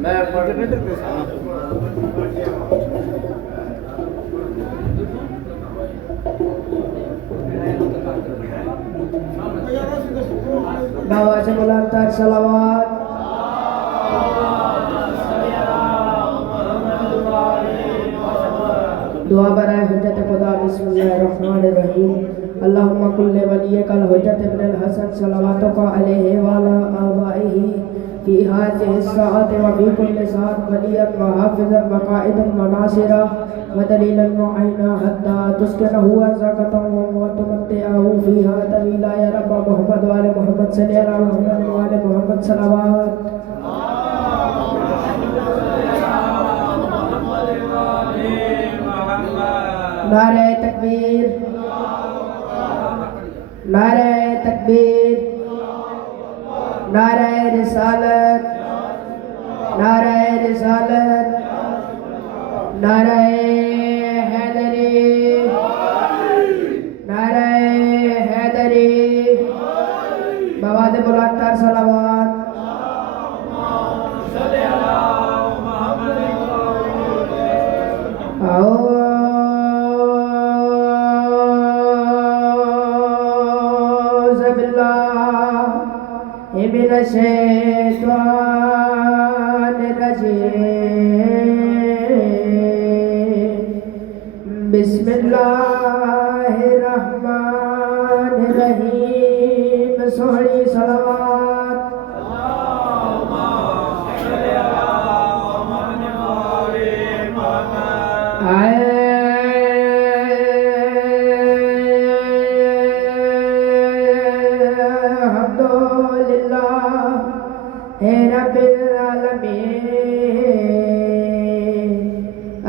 मैं bawa semulantar salawat दुआ बराए हुज्जत खुदा बिस्मिल्लाहिर्रहमानिर्रहीम अल्लाहुम्मा कुल्ले वलियकल हुज्जत इब्नुल हसन सलवातुका अलैहि व अला आबाइहि फी हाज़िहि स्साअति व फी कुल्ली साअत वलियन व हाफ़िज़न व क़ाइदन व नासिरा व दलीलन व ऐना हत्ता तुस्किनहु अर्ज़क़तन व तुमत्तिअहु फ़ीहा तवीला या रब्ब मुहम्मद व आले मुहम्मद सल्ली अला मुहम्मद व आले मुहम्मद सलावत नारे तकबीर नारे तकबीर नारे रिसालत नारे रिसालत नारे हैदरी नारे हैदरी बवाद बुलंदर सलावत बिस्मिल्लाहिर्रहमानिर्रहीम सोहनी सलावत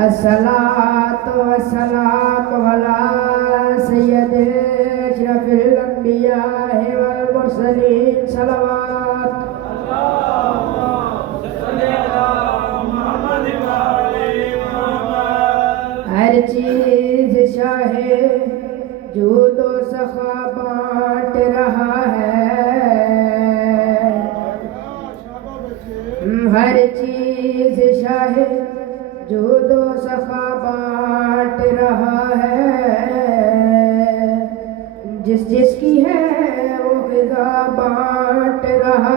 अस्सलातु वस्सलामु अला सय्यदि अशरफिल अंबिया वल मुरसलीन सलावत हर चीज शाहे जूदो सखा बांट रहा है हर चीज शाहे जूदो सखा बांट रहा है जिसकी है वो ग़िज़ा बांट रहा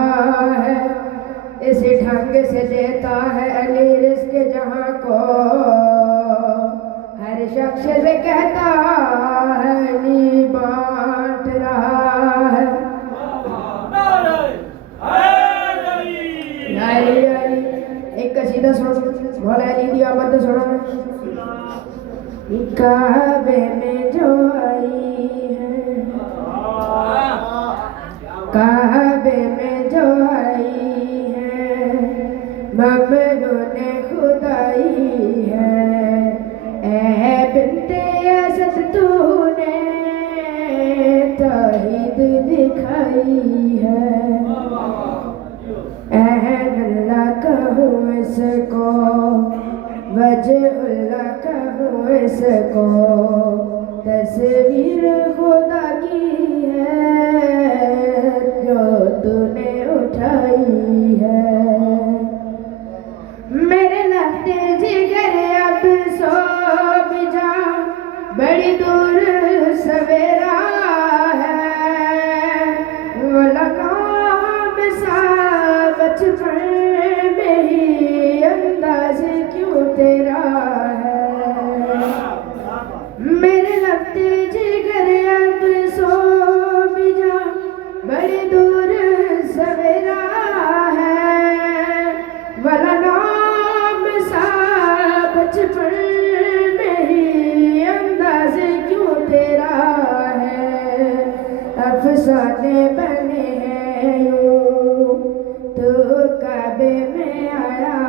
है इस ढंग से देता है अली रिज़्क़ जहाँ को हर शख्स से कहता है अली बांट रहा है एक कसीदा सुनो मौला अली दी आमद सुनो काबे में जो आई है काबे में जो आई है ममनूने खुदाई है ए बिन्ते असद तूने तौहीद दिखाई है अल्लाह कहूँ इसको वजहुल्लाह कहूँ इसको तस्वीर खुदा की है जो तूने उठाई है मेरे लफ्ते जिगर अब सो भी जा बड़ी दूर सवेरा है वो लगाम सा बचपन में ही अंदाज क्यों तेरा है मेरे लगते जिगर अब सो भी जा बड़ी दूर सवेरा है वाला नाम सा बचपन में ही अंदाज क्यों तेरा है अफसाने बने हैं यूं तो काबे में आया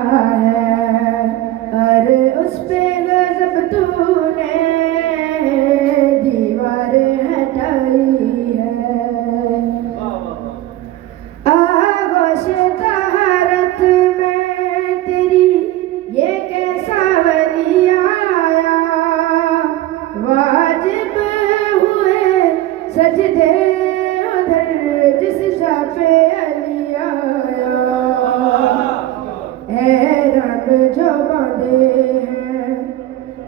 है और उस पे गज़ब तूने सजदे उधर जिस जा पे अली आया, रब जो बांधे हैं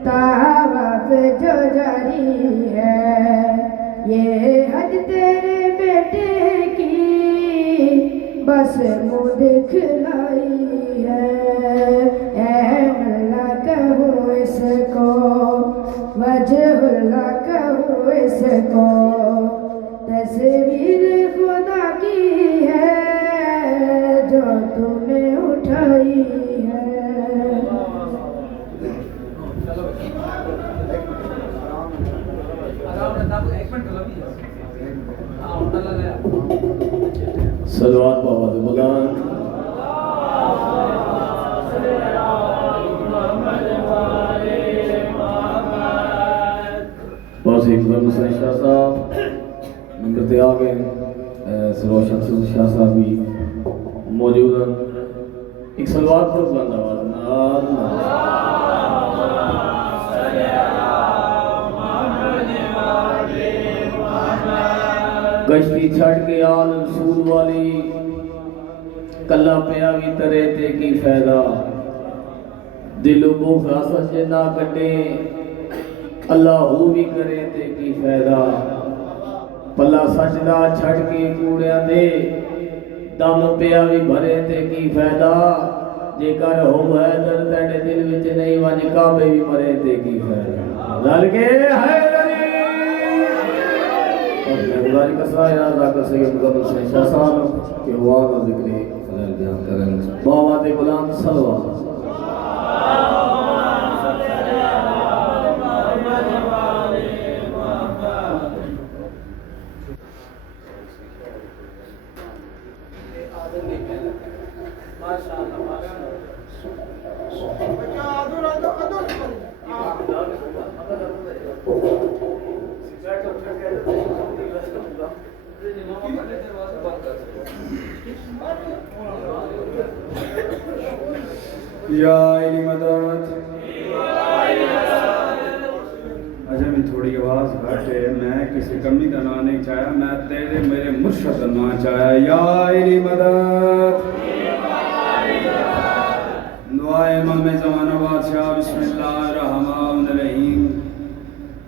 तावाफ जो जारी है, ये हज तेरे बेटे की बस मुँह दिखलाई है। ऐ अल्लाह कहूँ इसको, वजहुल्लाह कहूँ इसको, तस्वीर खुदा की है जो तूने उठाई है। सलवात बाबा दे बगान बस एक हुसैन शाह साहब नंबर ते आ गए, सरोशन शाह साहब भी मौजूद हैं। एक सलवात पढ़ो बुलंद आवाज नाल गश्ती छड़ के आल रसूल वाली, कला पिया भी तरे ते की फायदा, दिलो बुग़्ज़ हसद जे ना कटे, अल्लाह हू भी करे ते की फायदा। पल्ला सजदा छड़ के कूड़िया दे, दम पिया भी भरे ते की फायदा, जेकर हो हैदर तेरे दिल विच नहीं वज काबे भी मरे ते की फायदा। रल के हैदरी गुजारी कसरा याद आकर सैयद मुकम्मल हुसैन शाह साहब के वाक़ और ज़िक्र फज़ल बयान करेंगे। बाबा दे गुलाम सलवा या इली मदद। अच्छा मैं थोड़ी आवाज़ घट है, मैं किसी कमी का ना नहीं चाहा, मैं तेरे मेरे मुर्शद का ना चाहा। या इली मदद। दुआए इमाम ज़माना बादशाह बिस्मिल्लाहिर्रहमानिर्रहीम।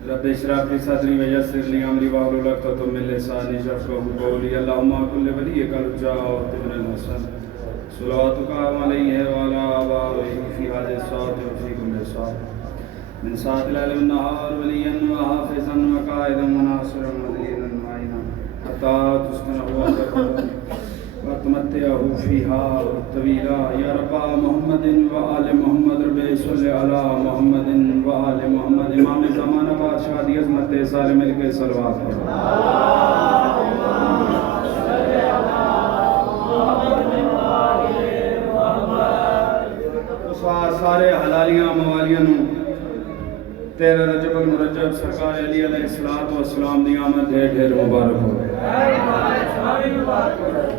रब्बि इश्रह ली सदरी वयस्सिर ली अमरी वाहलुल उक़दतम मिन लिसानी यफ़क़हू क़ौली। अल्लाहुम्मा कुल्लि वलिय्यिकल हुज्जा इब्नुल हसन सलवातुका अलैहि व अला आबाइहि फी हाज़िहि साअति व फी कुल्लि साअत मिन साअतिल लैल वन नहार वलिय्यन व हाफ़िज़न व क़ाइदन व नासिरन व दलीलन व मुईनन हत्ता तुस्किनहु व तुमत्तिअहु फ़ीहा तवीला। या रब्बा मुहम्मदिन व आले मुहम्मद रब्बि सल्लि अला मुहम्मदिन व आले मुहम्मद। इमाम ज़माना बादशाह दी अज़मत सारे मिलके सलवात सारे हलालियां मवालियां तेरे रजब मुरजब सरकार अली अलैहिस्सलातु वस्सलाम दी आमद ढेर ढेर मुबारक हो,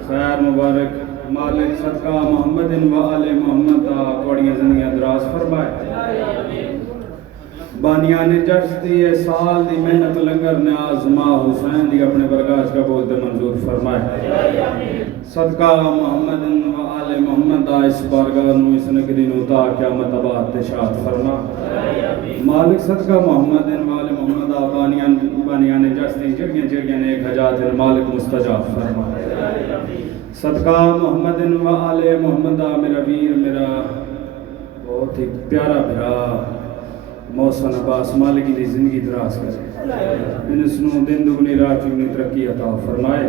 खैर मुबारक। मालिक सदका मुहम्मदिन व आले मोहम्मद दा थोड़ियां जिंदगियां दराज फरमाए। बानियान जश्ती साल दी मेहनत लंगर न्याज माँ हुसैन दी अपने बरगाह का बोलते मंजूर फरमाए। सदका मुहम्मदिन व आले मोहम्मद दा इस बारगाह नूं इस नगरी नूं ता क़यामत आबाद ते शाद फरमा। मालिक सदका मुहम्मदिन व आले मोहम्मद दा बानियान जश्ती जड़ियां जड़ियां ने एक हजात मालिक मुस्तजाब फरमा। सदका मुहम्मदिन व आले मोहम्मद दा मेरा वीर मेरा बहुत ही प्यारा भरा मौसन अब्बास मालिक की जिंदगी दराज करे, इनसनों दिन दुगनी रात चुगनी तरक्की अता फरमाए।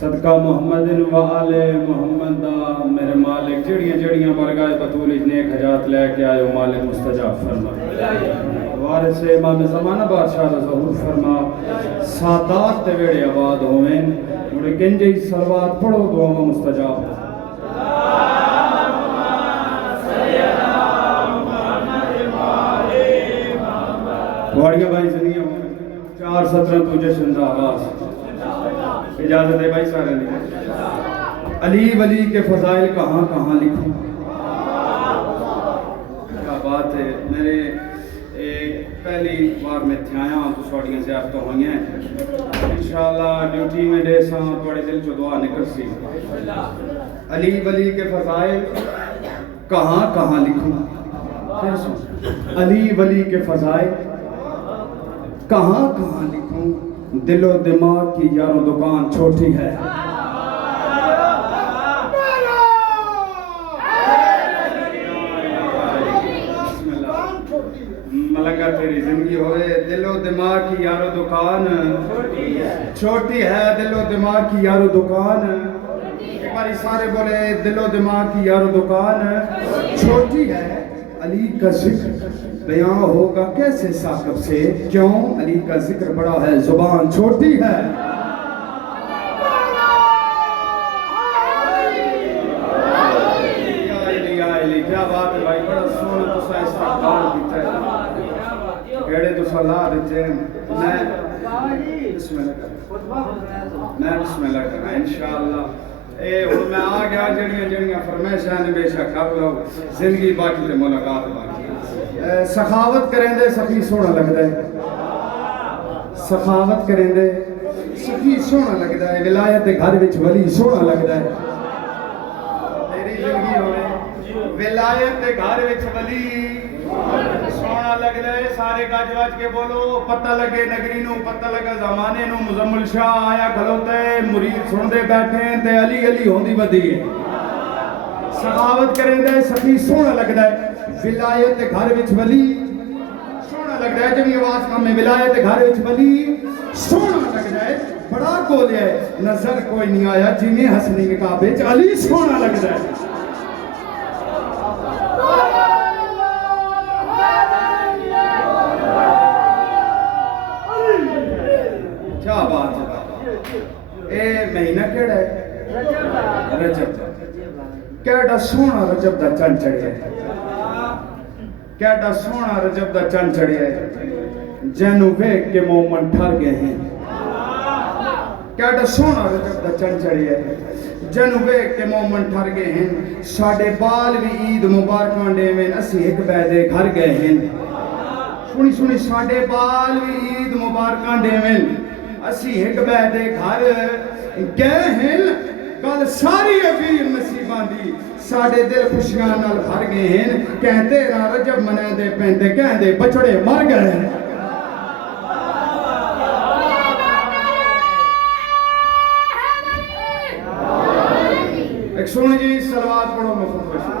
सदका मुहम्मदिन व आले मोहम्मद दा मेरे मालिक जड़ियां जड़ियां बरगाह बतूल नेक हजात लेके आयो मालिक मुस्तजाब फरमा। वारिस इमाम ज़माना बादशाह दा ज़हूर फरमा। सादात ते वेड़े आबाद होवें उड़े किंजे सलवात पढ़ो दुआवां मुस्तजाब। वाड़िया भाई जिंदगी 4:17 तो जश्न दा आगाज। इजाजत है भाई सारे ने। अली वली के फजाइल कहाँ कहाँ लिखूं, क्या बात है। मेरे पहली बार मैं थे आया तो थोड़ियां ज़ियारतां हुई हैं इंशाअल्लाह ड्यूटी में दे सा थोड़े दिल चो दुआ निकल सी अली वली के फजाइल कहाँ कहाँ लिखूं फिर सुन अली वली के फजाइल कहाँ कहाँ लिखूं दिलो दिमाग की यारो दुकान छोटी है मलंगा तेरी जिंदगी होए दिलो दिमाग की यारो दुकान छोटी है दिलो दिमाग की यारो दुकान एक बार सारे बोले दिलो दिमाग की यारो दुकान छोटी है अली का जिक्र बयां होगा कैसे साकब से क्यों अली का जिक्र बड़ा है जुबान छोटी है क्या बात है भाई बड़ा सोना तुसा इस्तेमाल कीता है केड़े तुसा ला देते मैं बिस्मिल्लाह करा इंशाअल्लाह ए हुन मैं आ गया जड़ियां फरमाइशां ने बेशक कर लो जिंदगी बाकी ते मुलाकात बाकी सखावत करेंदे सखी सोना लगदा है सखावत करेंदे सखी सोना लगदा है विलायत दे घर विच वली सोना लगदा है तेरी जिंदगी होवे विलायत दे घर विच वली सोना लगदा है सारे गज वज के बोलो पता लगे नगरी नू पता लगा जमाने नू मुजम्मिल शाह आया खलोते मुरीद सुनदे बैठे ते अली अली होंदी बदी है सखावत करेंदे सखी सोना लगदा है विलायत दे घर विच वली सोना लगदा है जब आवाज कम है विलायत दे घर विच वली सोना लगदा है बड़ा कोलिया है नजर कोई नहीं आया जिवें हसनी के काबे च अली सोना लगदा है क्या बात है ए महीना केड़ा है रजब केड़ा सोना रजब दा चंद चढ़िया केड़ा सोना रजब दा चंद चढ़िया जैनू वेख के मोमन ठर गए हैं केड़ा सोना रजब दा चंद चढ़िया जैनू वेख के मोमन ठर गए हैं साडे बाल भी ईद मुबारकां देवें असी एक बैदे घर गए हैं सुनी सुनी साडे बाल भी ईद मुबारकां देवें असी एक बैदे घर गए हैं कल सारी अबीर नसीबां दी साडे दिल खुशियां नाल भर गए हैं कहते रजब मनांदे पैंदे कहंदे बछड़े मर गए हैं एक सुन जी सलवात पढ़ो मैं खुद खुश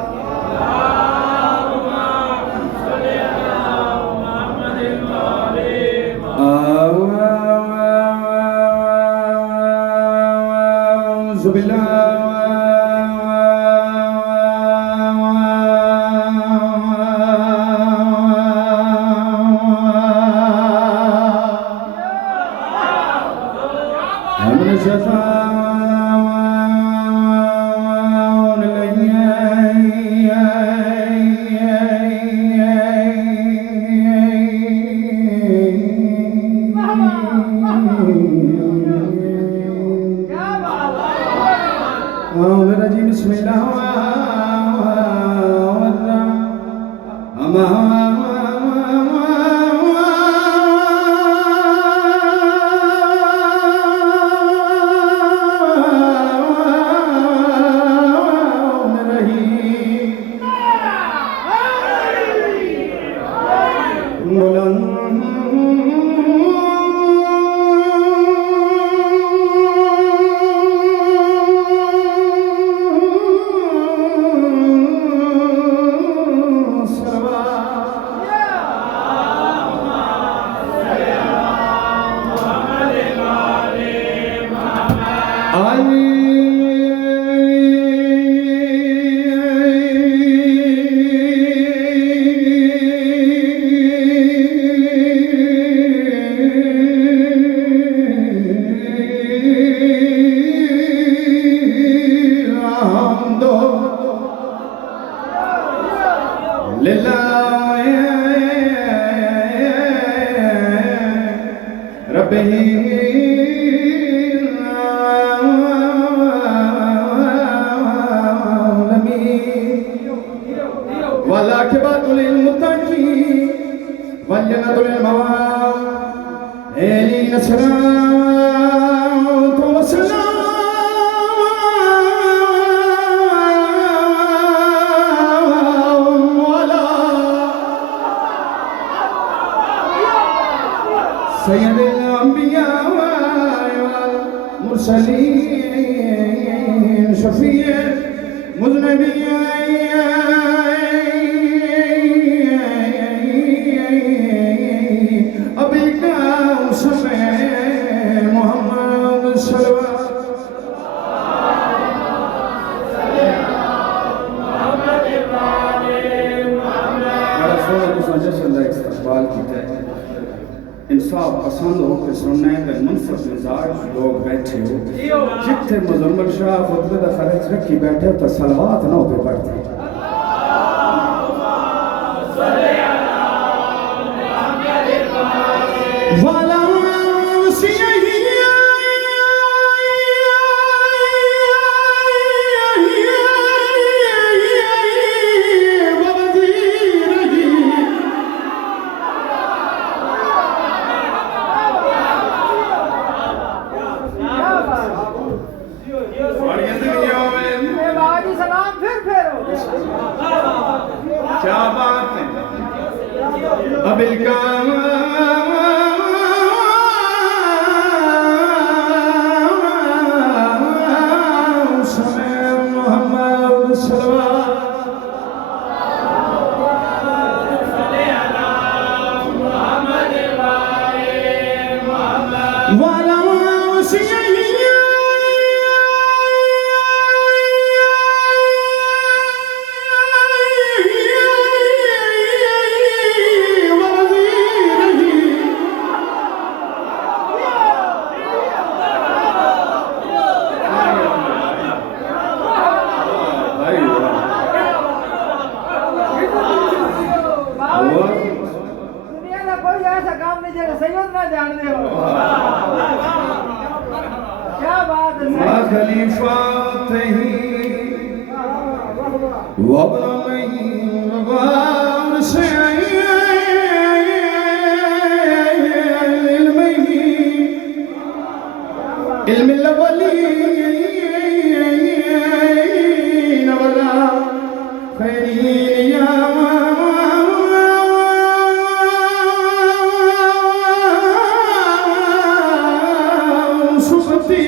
अब्दुल मवाब एली नसलाम तो वसलाम वाला सय्यदुल अंबिया वल मुरसलीन शफीए मुज़नबीन इंसाफ पसंद हो के सुनने ते मुनसब मिजाज लोग बैठे हो जिथे मुजम्मल शाह खुतबे दा खर्च रखी बैठे हो तो सलवात ना हो पे पढ़ते वाला क्या बात है अबिल काम समय मोहम्मद वाला खलीफा तही वबन नहीं वबार से इल्म लवली नवला खैरिया सुफती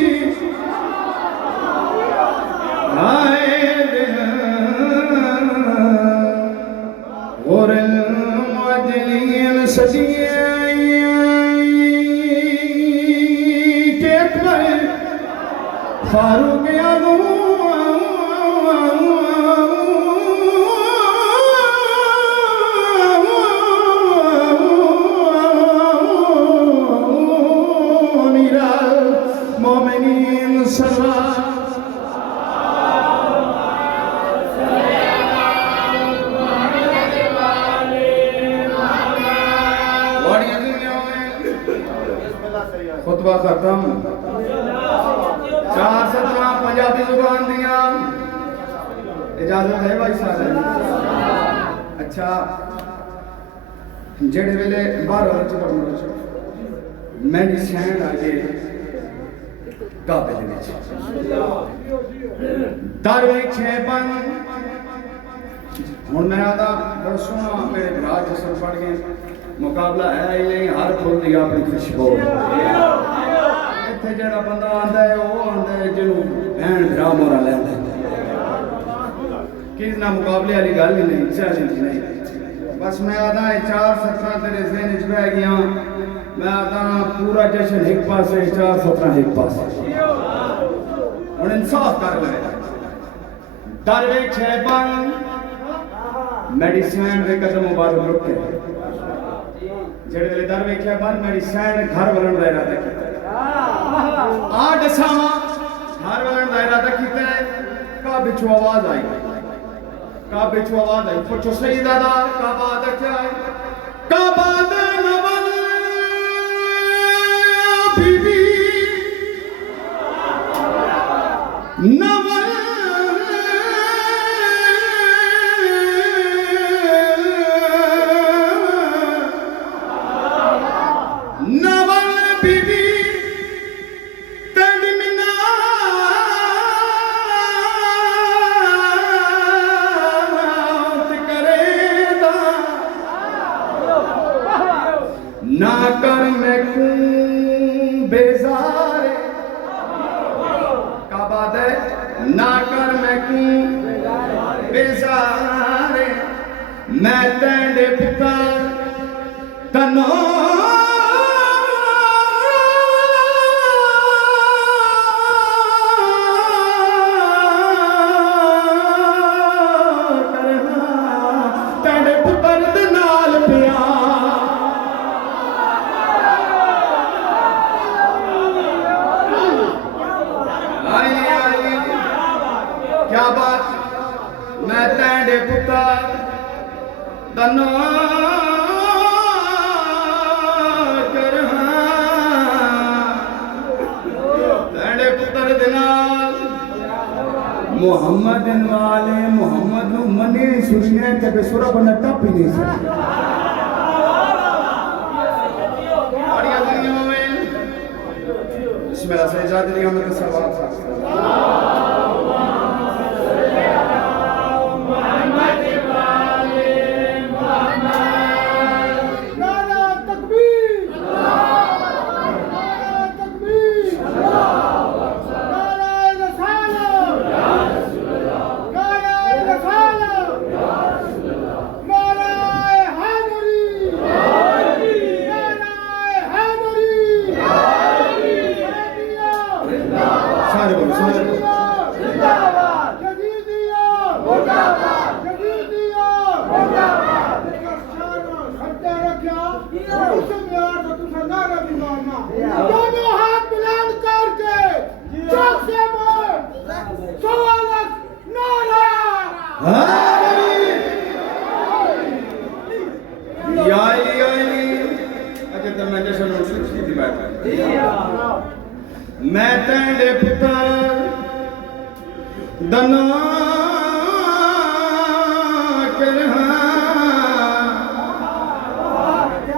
फारूक मोमिनीन सल्ला खुतबा खत्म 417 पंजाबी जुबान दिया इजाजत है भाई साहब अच्छा जेड़े वेले 12 च मैंने सैंड आ गए काबे दे विच दरवे 6 बन हुन मैं आता बड़ा सोहना मेरे भरा जसन पढ़ गए मुकाबला है ही नहीं हर फुल दी अपनी खुशबू इत्थे जेड़ा बंदा आंदा है वो आंदा है जिन्हों भैन भरा मोरा लैंदा किस ना मुकाबले वाली गल ही नहीं चैलेंज नहीं बस मैं आता है 417 तेरे ज़हन च बह गया मैं आता पूरा जश्न एक पासे 417 एक पासे हुन इंसाफ कर ले दरवे 6 बन मेडिसिन दे कदम मुबारक रुके जेड़े वेले दर वेख्या बन मेरी सैन घर वलन दा इरादा कीता आ दसावा घर वलन दा इरादा कीता का बिचो आवाज आई पूछो सही दादा का बात क्या है का बात नवल बीबी नवल ना कर मैं की बेजारे मैं तेरे पुकार तनो तेरे पुत्र दे नाल प्यार क्या बात मैं तेरे पुत्र दनो कर तेरे पुत्र दे नाल मोहम्मद वाले मोहम्मद नु मने सुनिए ते बेसुरा बंदा टप ही नहीं सकता बढ़िया दुनिया में बिस्मिल्लाह से इजाजत दी हमें सवाल दोनों हाथ बुलंद करके चौक से बोल सवालक नारा मैं तेरे पुत्र दना कर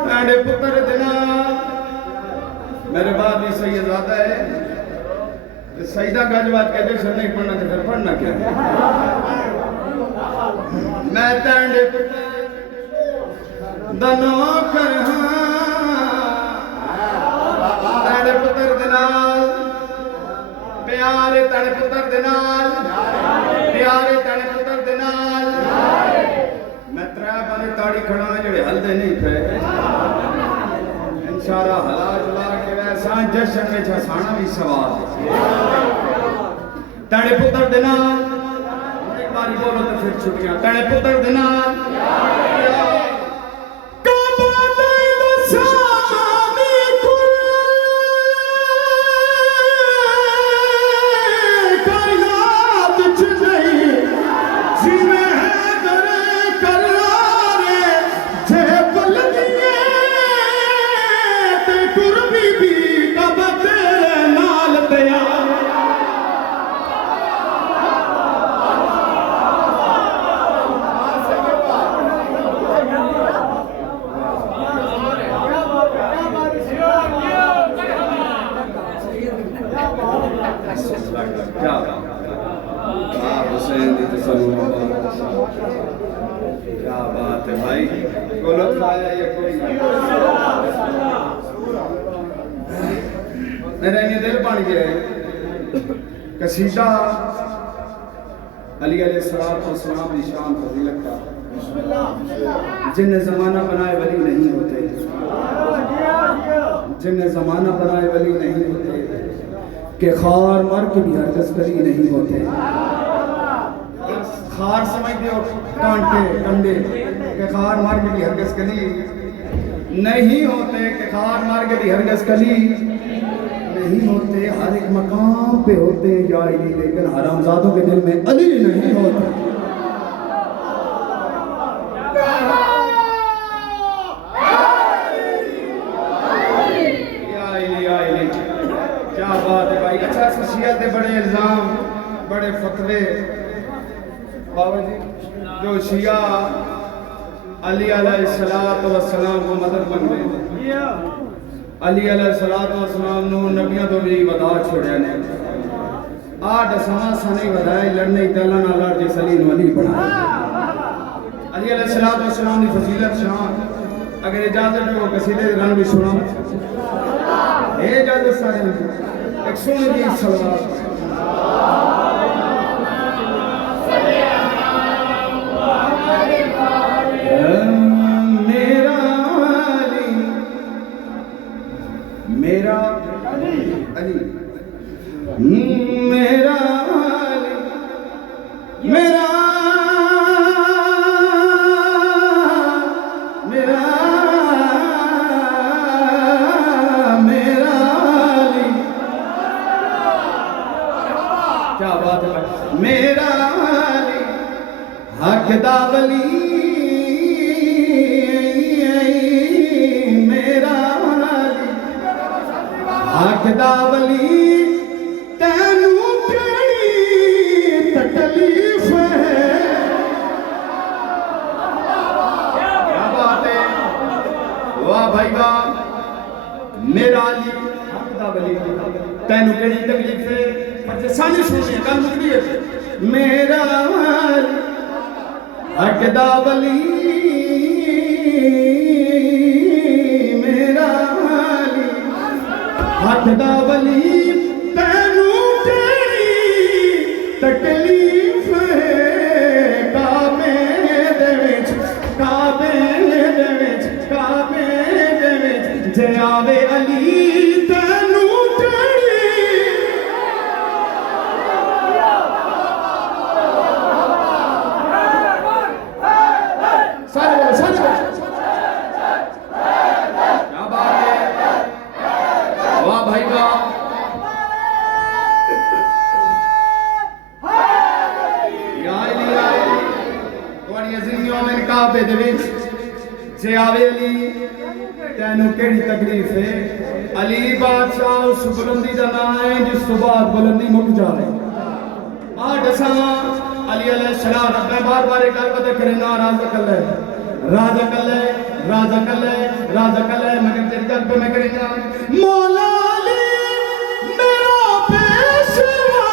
तेरे पुत्र दिना मेरे बाद भी सैयदादा है सईदा गजबात कहते सर नहीं पढ़ना तो फिर पढ़ना क्या है मैं तेरे पुत्र दना कर तेरे पुत्र दे नाल प्यारे तेरे पुत्र दे नाल प्यारे तेरे पुत्र दे नाल मैं त्रै बारे ताड़ी खड़ा जेड़े हलदे नहीं पे इंशाअल्लाह हला जुला के वैसा जश्न में हसाना भी सवाल तेरे पुत्र दे नाल एक बारी बोलो तो फिर छुट्टियां तेरे पुत्र दे नाल क्या बात है भाई गोलक खाया या कोई मेरा ये दिल बन गया कसीदा अली अलैहिस्सलाम की शान फजीलत का जिन्हें जमाना बनाए वली नहीं होते जिन्हें जमाना बनाए वली नहीं होते कि खार मर के भी हरकत करी नहीं होते खार समझते हो कांटे कंडे के खार मार के भी हरगस कली नहीं होते कि खार मार के भी हरगस कली नहीं होते हर एक मकाम पे होते जाएगी लेकिन हरामजादों के दिल में अली नहीं होता क्या बात है भाई अच्छा शिया के बड़े इल्जाम बड़े फतवे बाबा जी जो शिया अली अलैहिस्सलाम को मदद बन गए अली अलैहिस्सलाम नु नबियों तो भी वधा छोड़िया ने आ दसवां सने वधाए लड़ने तला ना लड़ जे सलीन वली बना अली अलैहिस्सलाम की फजीलत शान अगर इजाजत हो कसीदे गान भी सुना ए इजाजत सारे एक सुन दी सलवात अली मेरा मेरा मेरा मेरा अली क्या बात है मेरा अली हक दा वली मेरा अली हक दा वली तैनू केड़ी तकलीफ है क्या बात है वाह भाई वाह मेरा अली हक दा वली तैनू केड़ी तकलीफ है पर जे सानी सुनी गल मुकदी है मेरा अली हक दा वली मेरा अली हक दा वली तैनू केड़ी तकलीफ है काबे दे विच जे आवे अली तैनू केड़ी क्या बात है वाह भाई वाह ਤੁਹਾਡੀਆਂ ਜ਼ਿੰਦਗੀਆਂ में काबे दे विच जे आवे अली तैनू केड़ी तकलीफ है अली बादशाह उस बुलंदी दा नाम है जिस तो बाद बुलंदी मुक जाए आ दसा अली अलैहिस्सलाम मैं बार-बार एक गल बता करे ना राजा कल्ले मगर तेरी गल पे मैं करेगा मौला अली मेरा पेशवा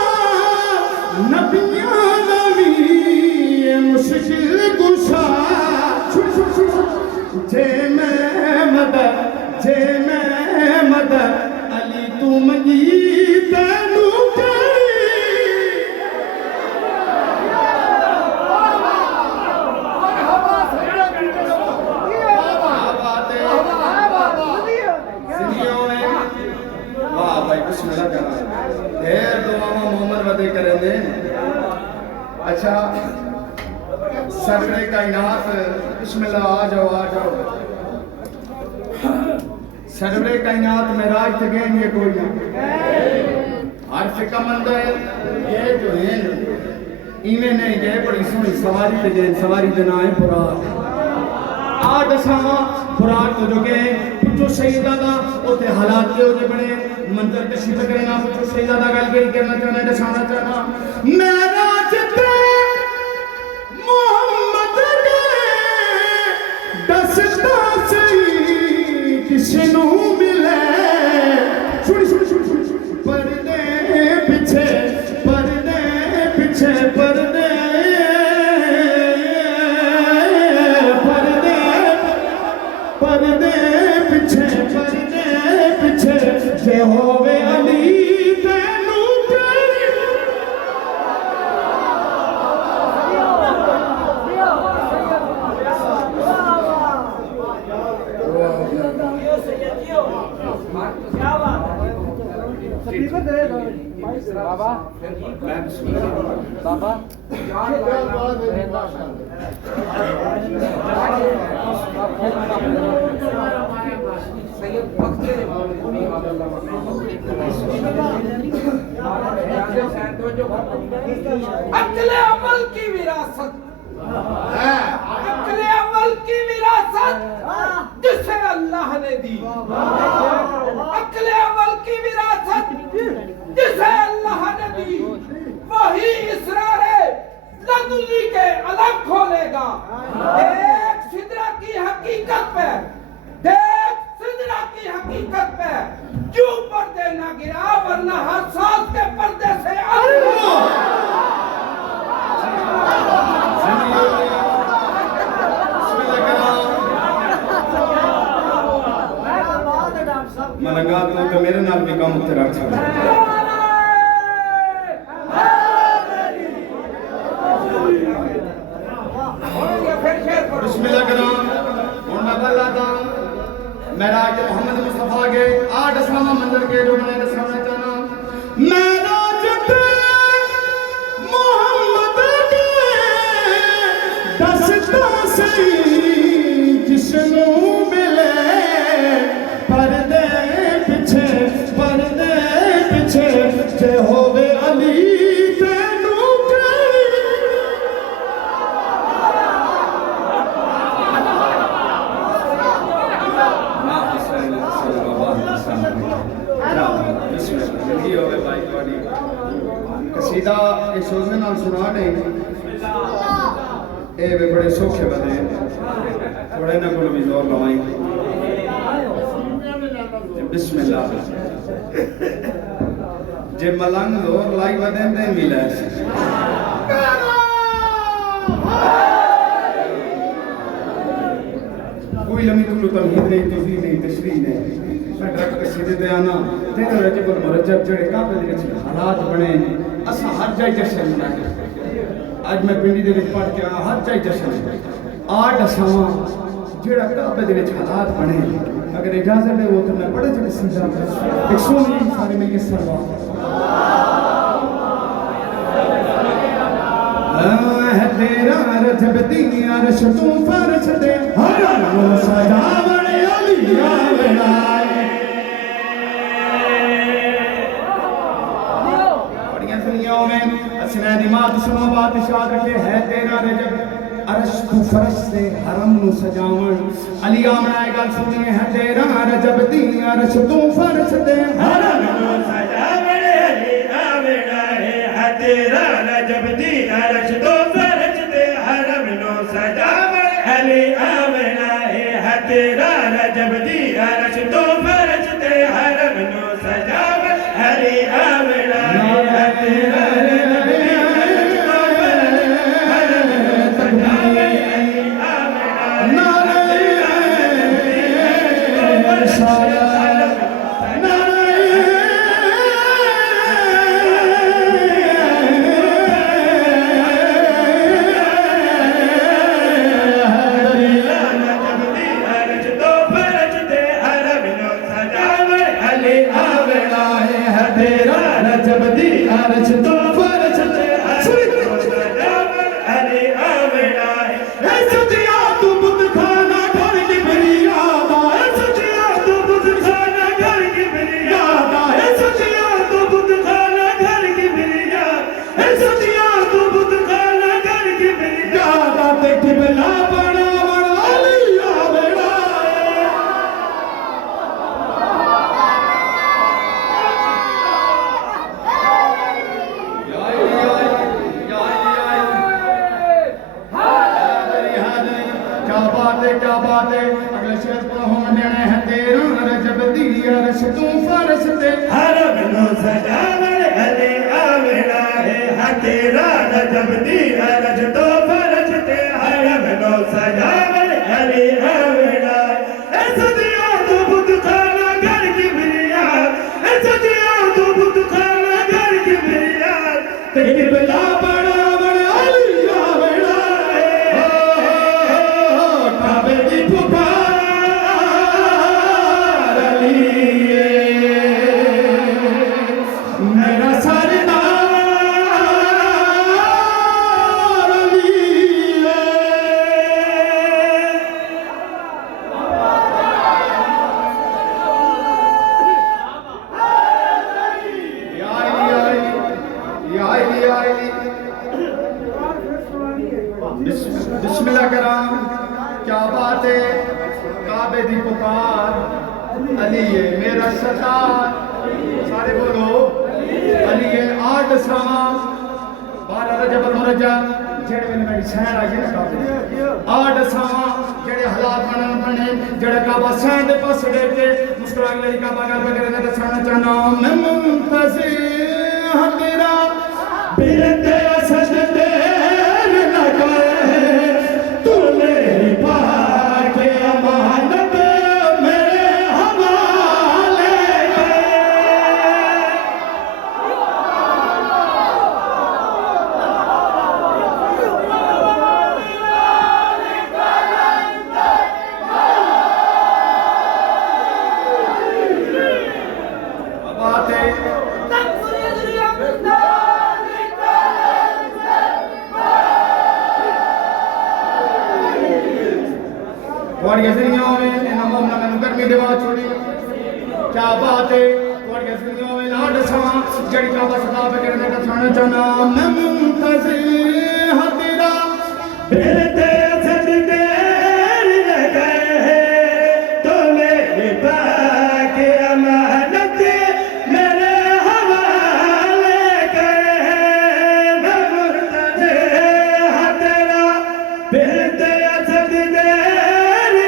नबियां नबी मुश्किल गुशा जे मैं मदद अली तू मंगी तैनू अच्छा सरवरे कायनात बिस्मिल्लाह आ जाओ सरवरे कायनात मेराज ते गए ये कोई ना हर सिकमंदर ये जो है इवें नहीं गए बड़ी सोहनी सवारी ते गए सवारी दे नाम है बुराक आ दसा बुराक तो जो गए पुछो सईदा दा ओते हालात के हो बने मंजर ते शिफ करना पुछो सईदा दा गल करी करना चाहना दसाना चाहना मेरा जिते मोहम्मद ने दसता सही किसनू मिले सुन पर्दे पीछे जे होवे अली तैनू अक्ले अमल की विरासत अक्ले अमल की विरासत जिसे अल्लाह ने दी अक्ले अमल की विरासत जिसे अल्लाह ने दी वही इसरारे लदुल्ली के अलग खोलेगा देख सिदरा की हकीकत पे देख सिदरा की हकीकत पे क्यों पर्दे ना गिरा वरना हर साल के पर्दे से मैं लगा तो मेरे नाम भी काम उत्ते रख सकता बिस्मिल्लाह करो मैं बल्ला था मेरा मोहम्मद मुस्तफा के 8 सामा मंदिर के जो मैंने दसना चाहना मैं राजत मोहम्मद के दसता सही जिसनू मिले पर्दे पिछे जे होवे अली तेनू कसीदा इस सोचने नाल सुना नहीं ए वे बड़े सौखे बने थोड़े ना कोल भी जोर लवाई बिस्मिल्लाह जे मलंग जोर लाई बदन दे मिला कोई लमी तुम तमहीद नहीं तफसीर नहीं तशरीह नहीं मैं डायरेक्ट कसीदे ते आना तेरे रजब और मुरज्जब जड़े काबे दे विच हालात बने असा हर जाई जश्न मनाते आज मैं पिंडी दे विच पढ़ के आया हर जाई जश्न 8 असावां जेड़ा काबे दे विच हालात बने अगर इजाजत है वो तो मैं बड़े जल्दी सीधा एक सोनी सारे मिलके सरवा है तेरा रजब दी अरश तू फर्श दे हर रो सजावण अलिया बनाए बढ़िया सुनियो में असना दिमाग सुनो बात इशाद रखे है तेरा रजब अरश तू फर्श से हरम नु सजावण अलिया बनाए गल सुनिए है तेरा रजब दी अरश तू फर्श दे हरम नु सजावण अलिया बनाए है तेरा रजब दी अरश तू फर्श दे हरम नु सजावण अलिया बनाए है तेरा रजब दी अरश तू फर्श दे हरम नु सजावण अलिया बनाए है तेरा क्या बात है अगले शेर को हम देने हैं तेरा रजब दी अरश तू फर्श दे हरम नु सजावण अली आवेला है तेरा रजब दी अरश तू फर्श दे हरम नु सजावण अली आवेला ए सदिया तू बुत खाना घर की बिरिया ए सदिया तू बुत खाना घर की बिरिया तेरी बिला बड़ा बड़ा अली आवेला मेरा सरदार अली बिस्मिल्लाह कराम क्या बात है काबे दी पुकार अली है मेरा सरदार सारे बोलो अली है 8 सामा 12 रजब मुरज्जब जेड़े वेले मेरी शहर आ गई ना 8 सामा जेड़े हालात बने जेड़े काबा शहर दे पास देखे मुस्कुरा के लड़ी काबा गल वगैरह ने दसना चाहना मैं मुंतज़िर हां तेरा बिरते असद दे बात है थोड़ी जिंदगियों में इन मोमना मैंने गर्मी दे बात छोड़ी क्या बात है थोड़ी जिंदगियों में लाड समा जड़ी का बस दा करने का सुन जना मैं मुंतज़िर हां तेरा फिरते सजदे लगे तो मेरे पाक अमानत मेरे हवाले करे मैं मुंतज़िर हां तेरा फिरते सजदे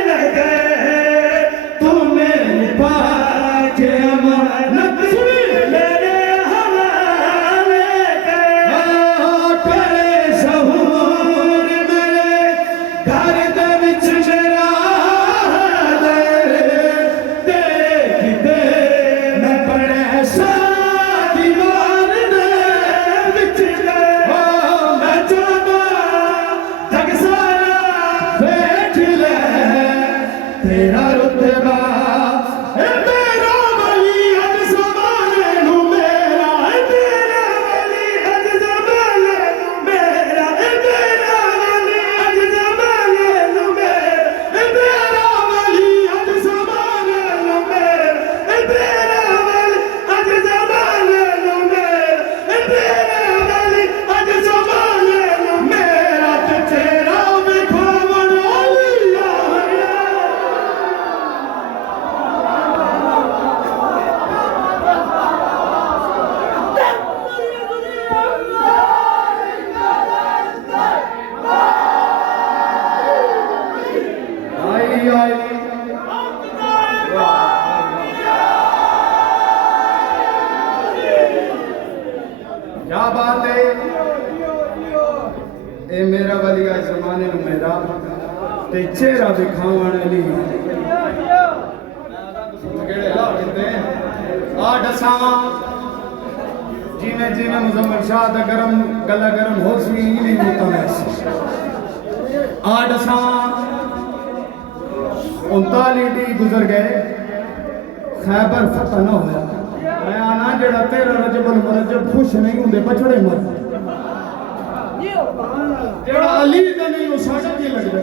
लगे तो मेरे पाक अमानत मेरे हवाले करे सहूर मेरे घर दे विच मेरा देखते मैं पड़े सा दीवार दे विच मैं जाना जग सारा बैठ ले तेरा रुतबा ए मेरा वली अज ज़माने नू मेरा ए मेरा वली अज ज़माने नू मेरा ए मेरा वली अज ज़माने नू मेरा ए मेरा वली अज ज़माने नू मेरा ए मेरा वली अज ज़माने नू मेरा ए मेरा वली अज ज़माने नू मेरा ते तेरा विखावण वालिया आई आई क्या बात है ए मेरा वली आज जमाने में मेरा ते चेहरा दिखावन अली केड़े ला किते आ दसावा जिने जिने मुजम्मल शाह दा गरम गला गरम हो सी नहीं होता मैं आ दसावा 39 डी गुजर गए खैबर फतह ना होया मैं आना जेड़ा 13 रजबुल मुरज्जब खुश नहीं होंदे बछड़े मर जेड़ा अली दा नहीं वो साडा की लगदा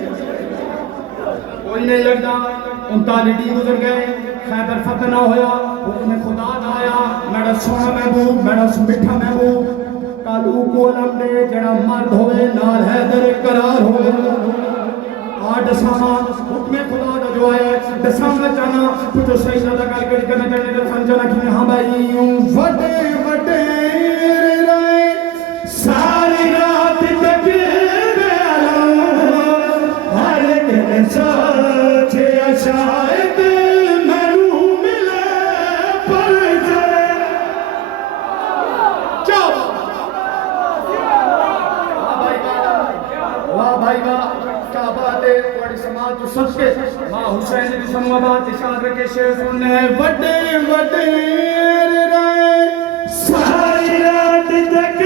कोई नहीं लगदा 39 डी गुजर गए खैबर फतह ना होया हुक्म खुदा दा आया मेरा सोना महबूब मेरा मिठा महबूब कालू कोलम दे जेड़ा मर्द होवे नाल हैदर करार होवे आ दसावा हुक्म खुदा दा जो है दसावा चाहना कुछ सही दा गल करना चाहने दा समझना कि हां भाई यूं वडे वडे राय सारी रात तक गया हर दिन सोचे शायद मैनू मिले पर चुप वाह भाई वाह क्या बात है बड़ी समाज जो सबके मां हुसैन की समाबाद इशाद रखे शेर सुनने वडे वडे राय सारी रात तक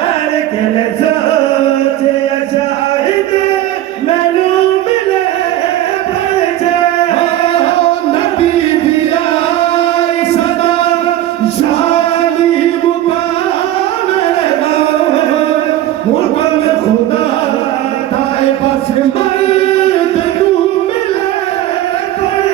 हर दिल सोचे शायद मैनू मिले पर नबी दिलाई सदा शाली मुकाम हुक्म खुदा ताए बस मर्द नू मिले पर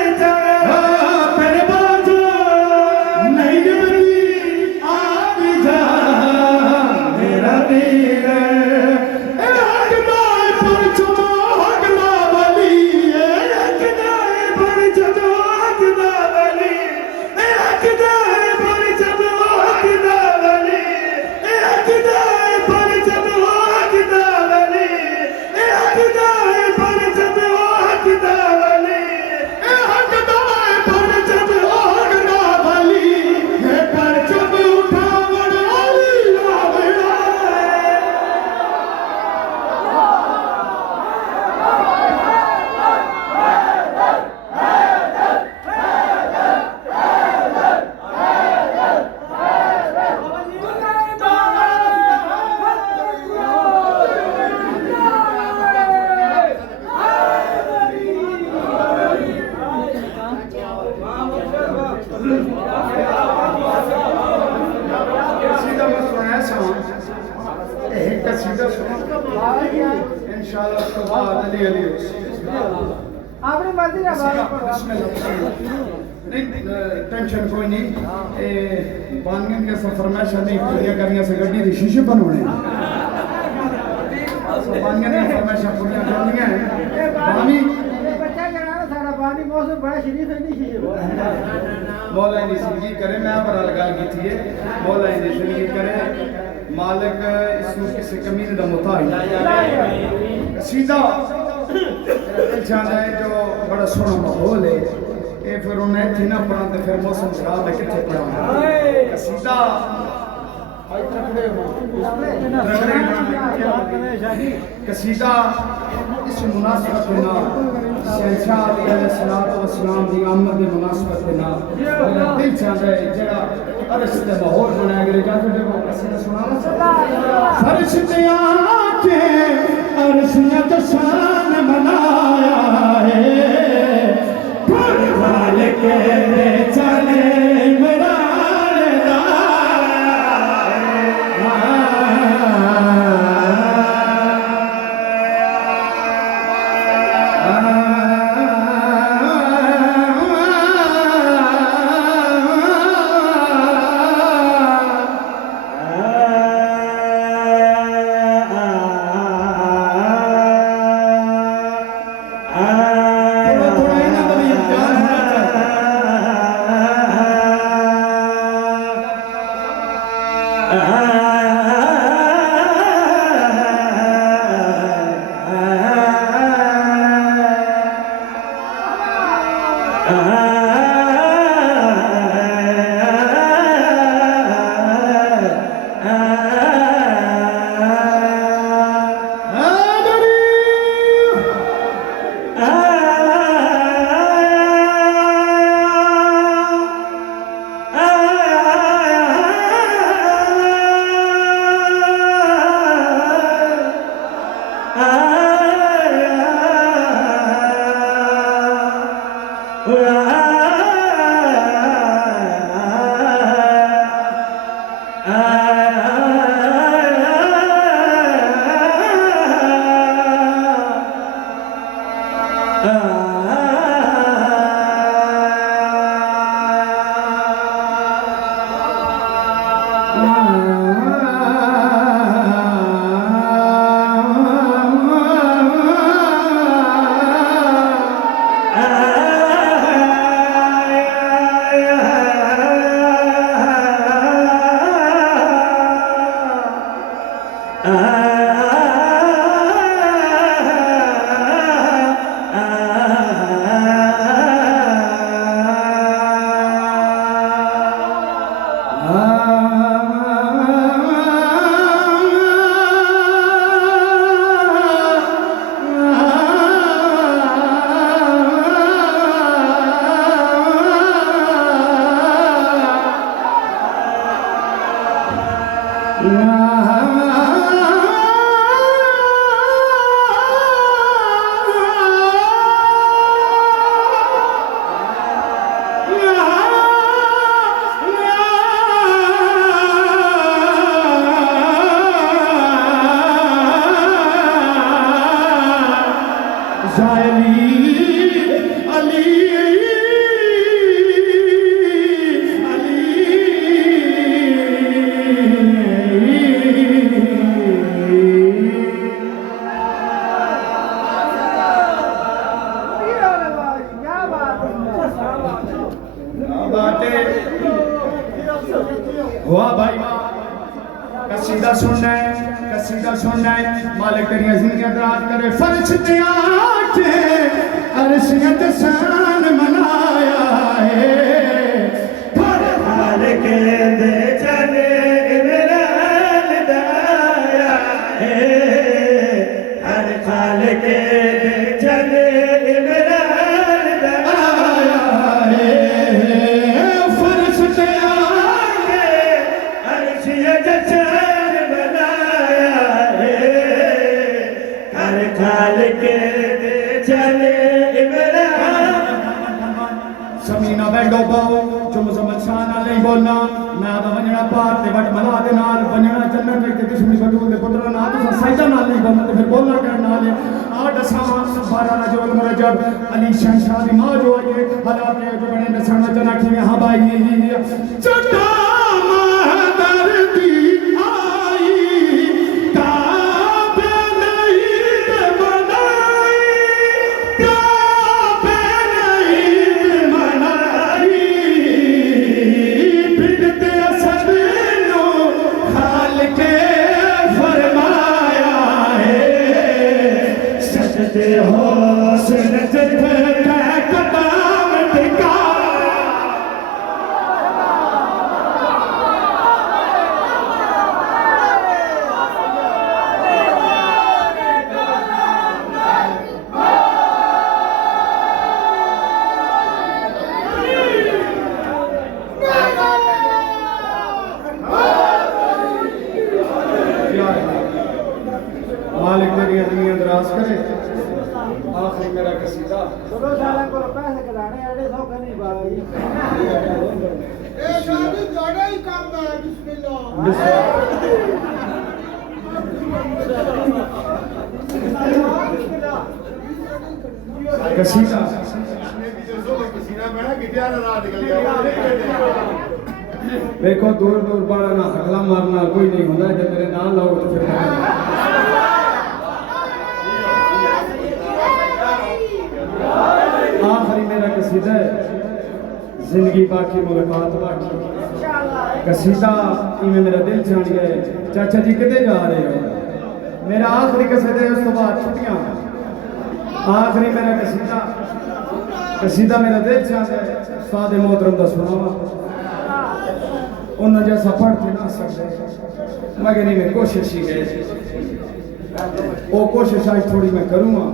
कसीदा मैं सुनाया सा एक कसीदा सुना इंशाल्लाह उसके बाद अली अली आपने मर्जी ना नहीं टेंशन कोई नहीं बानगन के सफर में शादी पूरी करने से गड्डी दी शीशे बनवाने बानगन के फरमाइशां पूरी करनी है बानी बच्चा जरा सारा पानी मौसम बड़ा शरीफ है नहीं मौला ने जिंदगी करे मैं पर गल की थी मौला ने जिंदगी करे मालिक इसको किसी कमी दा मुताहिद सीधा जाना है जो बड़ा सोना माहौल है ये फिर उन्हें थी ना पढ़ाते फिर मौसम खराब है कितने पढ़ाना सीधा कसीदा इस मुनासिबत में ना शहंशाह अलैहिस्सलातु वस्सलाम दी आमद की मुनासिबत में ना दिल चाहता है जरा अरश ते माहौल बनाया गया जाते देखो कसीदा सुनाना फर्श ते आके अरश ने तो शान मनाया है पर वाले के चले मेरा हुआ भाई कसीदा सुनना है मालिक तेरी जिंदगी दराज करे फर्श ते आके अरशियत शान मनाया है पर मालिक दे चले मेरा दाया है हर खालिक दे चले मेरा दाया है फर्श ते आके अरशियत शान मनाया है हर खालिक दे चले मेरा समीना बैठो नहीं बोलना मैं तो वंजना पार ते वट मला दे नाल वंजना जन्नत विच ते दुश्मनी बदूल दे पुत्र ना तुसा सजदा नाल नहीं बोलना ते फिर बोलना करन नाल आ दसा 12 रजब मुरजब अली शहंशाह दी मां जो आई हालात जो बने दसण वचना कि हां भाई चटा महदर दी आई काबे नहीं ते बनाई काबे नहीं ते बनाई बिनते असद नो खाल के फरमाया है सजदे हुस्न जिथे कदम टिका मालिक तेरी दुनिया दराज करे आखिरी मेरा कसीदा कसीदा देखो दूर दूर बाला ना हकला मारना कोई नहीं होता जब मेरे नाम लाओ तो फिर आखिरी मेरा कसीदा है जिंदगी बाकी मुलाकात बाकी कसीदा इवें मेरा दिल जान गया है चाचा जी कितने जा रहे हो मेरा आखिरी कसीदा है उस तो बाद छुट्टियां आखिरी मेरा कसीदा मेरा दिल जान है उस्ताद मोहतरम दा सुनावा उन्होंने जैसा पढ़ थे ना सकते मगर नहीं मैं कोशिश ही गए वो कोशिश आज थोड़ी मैं करूँगा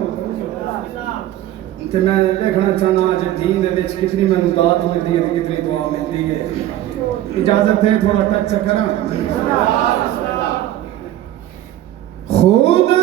तो मैं देखना चाहना आज दीन दे विच कितनी मैनू दात मिलती है कितनी दुआ मिलती है इजाजत है थोड़ा टच करा खुदा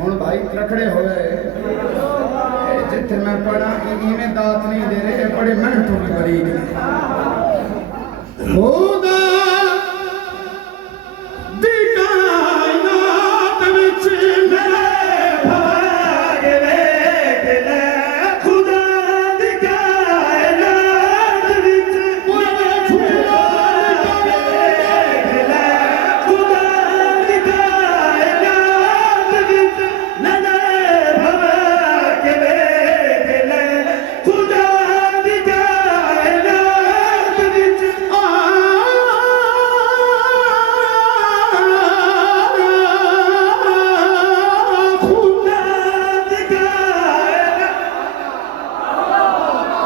हुण भाई रखड़े हो गए जिथे मैं पढ़ा इवें दात नहीं दे रहे बड़े मेहनत की बड़ी खुदा दी कायनात विच मेरे भाग वेख ले खुदा दी कायनात विच मेरे भाग वेख ले खुदा दी कायनात विच मेरे भाग वेख ले खुदा दी कायनात विच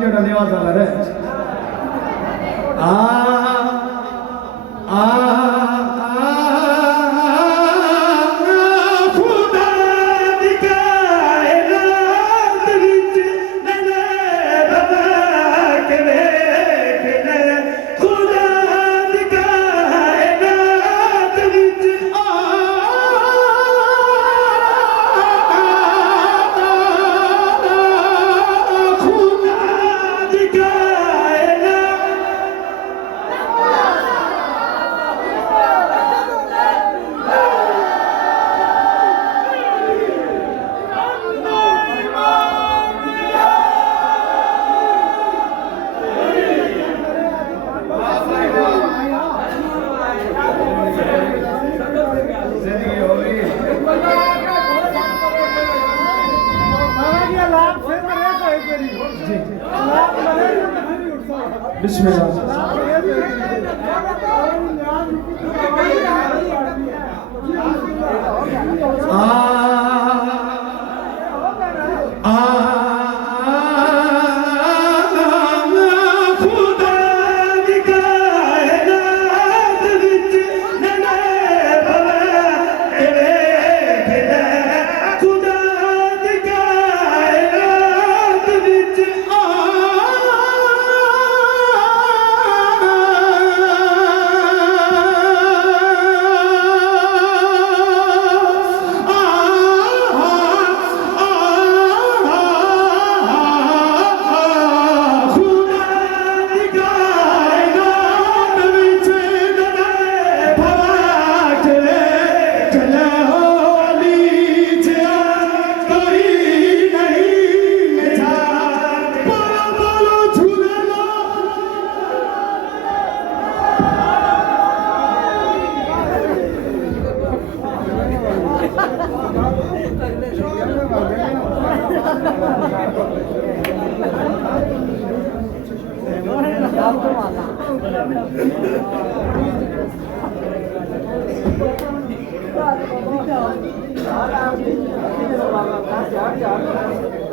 जड़ा न्याज वाला रहे खुदा दी कायनात विच मेरे भाग वेख ले खुदा दी कायनात विच खुदा दी कायनात खुदा दी कायनात विच नने भवे वेखदा खुदा दी कायनात विच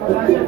Thank you.